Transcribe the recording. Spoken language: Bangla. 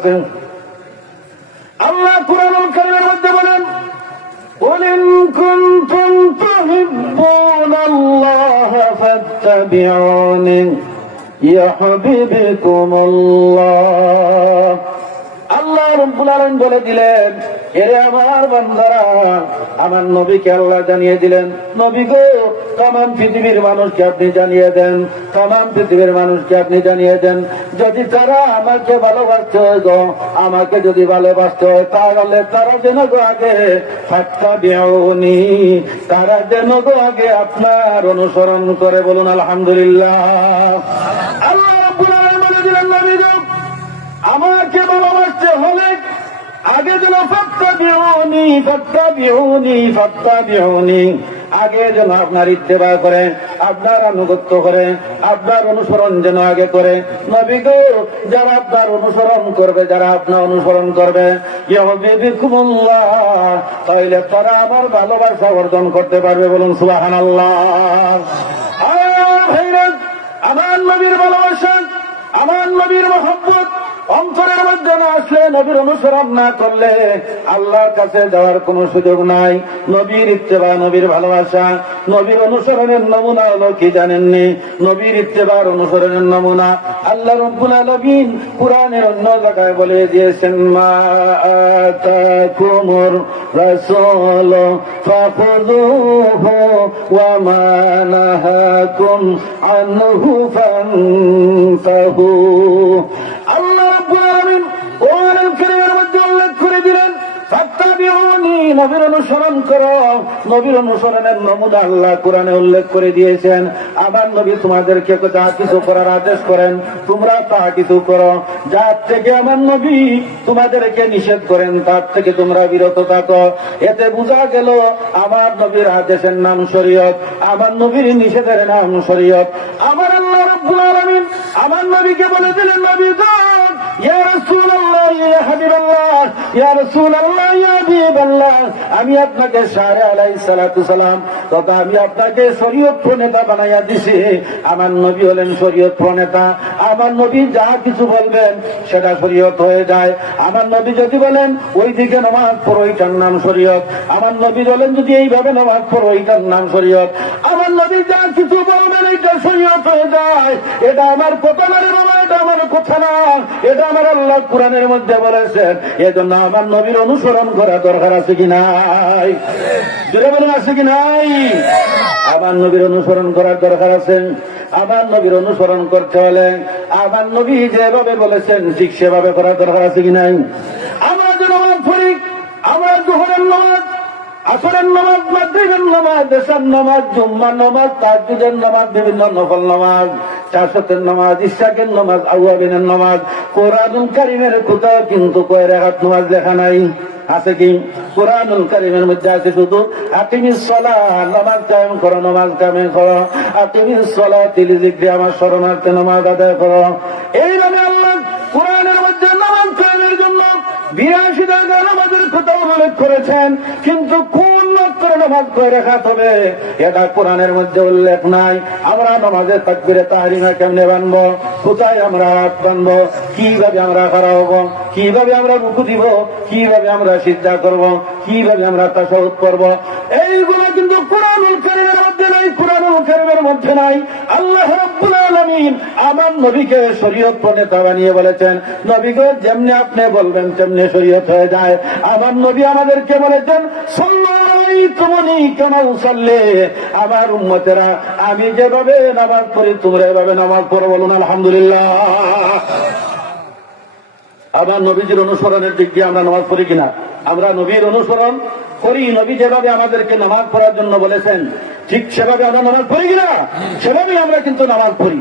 আছে। আল্লাহ কুরআনুল কারীমের মধ্যে বলেন, قل إن كنتم تحبون الله فاتبعوني يحببكم الله। আল্লাহ রাব্বুল আলামিন বলে দিলেন, এরে আমার বান্দারা, আমার নবীকে আল্লাহ জানিয়ে দিলেন, নবী গো तमाम পৃথিবীর মানুষকে আপনি জানিয়ে দেন, तमाम পৃথিবীর মানুষকে আপনি জানিয়ে দেন, যদি তারা আমাকে ভালোবাসতে হয় গো, আমাকে যদি ভালোবাসতে হয় তাহলে তারা যেন গো আগে ফাত্তাবিউনি, তারা যেন গো আগে আপনার অনুসরণ করে। বলুন আলহামদুলিল্লাহ। আল্লাহ রাব্বুল আলামিন বলে দিলেন, নবী গো আমাকে ভালোবাসতে হলে আগে যেন ফাত্তাবিউনি ফাত্তাবিউনি ফাত্তাবিউনি, আগে যেন আপনার ইত্তেবা করে, আপনার আনুগত্য করে, আপনার অনুসরণ যেন আগে করে। নবী গো যারা আপনার অনুসরণ করবে, যারা আপনার অনুসরণ করবে, ইউহিব্বুকুমুল্লাহ, তাইলে তারা আমার ভালোবাসা অর্জন করতে পারবে। বলুন সুবহানাল্লাহ। আমার নবীর ভালোবাসা, আমার নবীর মহব্বত অন্তরের মধ্যে না আসলে, নবীর অনুসরণ না করলে আল্লাহর কাছে যাওয়ার কোনো সুযোগ নাই। নবীর ইত্তেবা, নবীর ভালোবাসা, নবীর অনুসরণের নমুনা হলো কি জানেননি? নবীর ইত্তেবার অনুসরণের নমুনা আল্লাহ রাব্বুল আলামিন কুরআনের অন্য জায়গায় বলে দিয়েছেন, মা আতাকুমুর রাসূল ফাখুযুহু ওয়া মা নাহাকুম আনহু ফান্তাহু। আল্লাহ রাব্বুল আলামিন কোরআনুল কারীমের মধ্যে উল্লেখ করে দিলেন, ফাত্তাবিউনি, নবীর অনুসরণ করো। নবীর অনুসরণের নমুনা আল্লাহ কোরআনে উল্লেখ করে দিয়েছেন। আমার নবী তোমাদেরকে যা কিছু করার আদেশ করেন তোমরা তা কিছু করো, যার থেকে আমার নবী তোমাদেরকে নিষেধ করেন তার থেকে তোমরা বিরত থাকো। এতে বোঝা গেল আমার নবীর আদেশের নাম শরীয়ত, আমার নবীর নিষেধের নাম শরীয়ত। আমার আল্লাহ রাব্বুল আলামিন আমার নবীকে বলে দিলেন, নবী গো, ইয়া রাসূলুল্লাহ, ইয়া হাবিবাল্লাহ, ইয়া রাসূলুল্লাহ, ইয়া হাবিবাল্লাহ, আমি আপনাকে সারে আলাইহিস সালাতু সালাম তথা আমি আপনাকে শরীয়ত প্রণেতা বানাইয়া দিছি। আমার নবী হলেন শরীয়ত প্রণেতা। আমার নবী যা কিছু বলবেন সেটা শরীয়ত হয়ে যায়। আমার নবী যদি বলেন ওই দিকে নামাজ পড়ো, এইটার নাম শরীয়ত। আমার নবী বলেন যদি এইভাবে নামাজ পড়ো, এইটার নাম শরীয়ত। আমার নবী যা কিছু বলবেন এইটা শরীয়ত হয়ে যায়। এটা আমার কথা না রে বাবা, এটা আমার কথা না, এটা আমার আল্লাহ কোরআনের মধ্যে বলেছেন। এজন্য আমার নবীর অনুসরণ করা দরকার আছে কি নাই? জোরে বলেন, আছে কি নাই? আমার নবীর অনুসরণ করার দরকার আছে। আমার নবীর অনুসরণ করতে হলে আমার নবী যেভাবে বলেছেন ঠিক সেভাবে করার দরকার আছে কি নাই? আমরা যে নামাজ পড়ি, আমরা জোহরের নামাজ, আসরের নামাজ, মাগরিবের নামাজ, এশার নামাজ, জুম্মার নামাজ, তাহাজ্জুদের নামাজ, বিভিন্ন নফল নামাজ, চারশতের নামাজ, ইশরাকের নামাজ, আউয়াবিনের নামাজ, কোরআনুল কারীমের কোথাও কিন্তু কয় রাকাত নামাজ লেখা নাই। আছে কি? কোরআনুল কারীমের মধ্যে আছে শুধু আকিমিস সালাহ, নামাজ কায়েম করো, নামাজ কায়েম করো, আকিমিস সালাতি লিযিকরি, আমার শরণার্থে নামাজ আদায় করো। এই নামে আল্লাহ কোরআনের মধ্যে নামাজ কায়েমের জন্য 82 জায়গায় নামাজের কথা উল্লেখ করেছেন, কিন্তু কোন করে নামাজ কয় রাকাত হবে এটা কোরআনের মধ্যে উল্লেখ নাই। আমরা নামাজের তাকবীরে তাহরিমা কেমনে বানবো, কোথায় আমরা হাত বানবো, কিভাবে আমরা খাড়া হবো, কিভাবে আমরা রুকু দিব, কিভাবে আমরা সিজদা করব, কিভাবে আমরা তাশাহুদ করব, এইগুলো কিন্তু কোরআনুল কারীমের মধ্যে নাই, কোরআনুল কারীমের মধ্যে নাই। আল্লাহ রাব্বুল আলামিন আমার নবীকে শরীয়ত প্রণেতা বানিয়ে বলেছেন, নবী গো যেমনি আপনি বলবেন তেমনি শরীয়ত হয়ে যায়। আমার নবী আমাদেরকে বলেছেন, সাল্লাল্লাহু কামা উসাল্লি, আমার উম্মতেরা আমি যেভাবে নামাজ পড়ি তোমরা এভাবে নামাজ পড়ো। বলুন আলহামদুলিল্লাহ। আমার নবীজির অনুসরণের দিক দিয়ে আমরা নামাজ পড়ি কিনা? আমরা নবীর অনুসরণ করি। নবী যেভাবে আমাদেরকে নামাজ পড়ার জন্য বলেছেন ঠিক সেভাবে আমরা নামাজ পড়ি কিনা? সেভাবেই আমরা কিন্তু নামাজ পড়ি।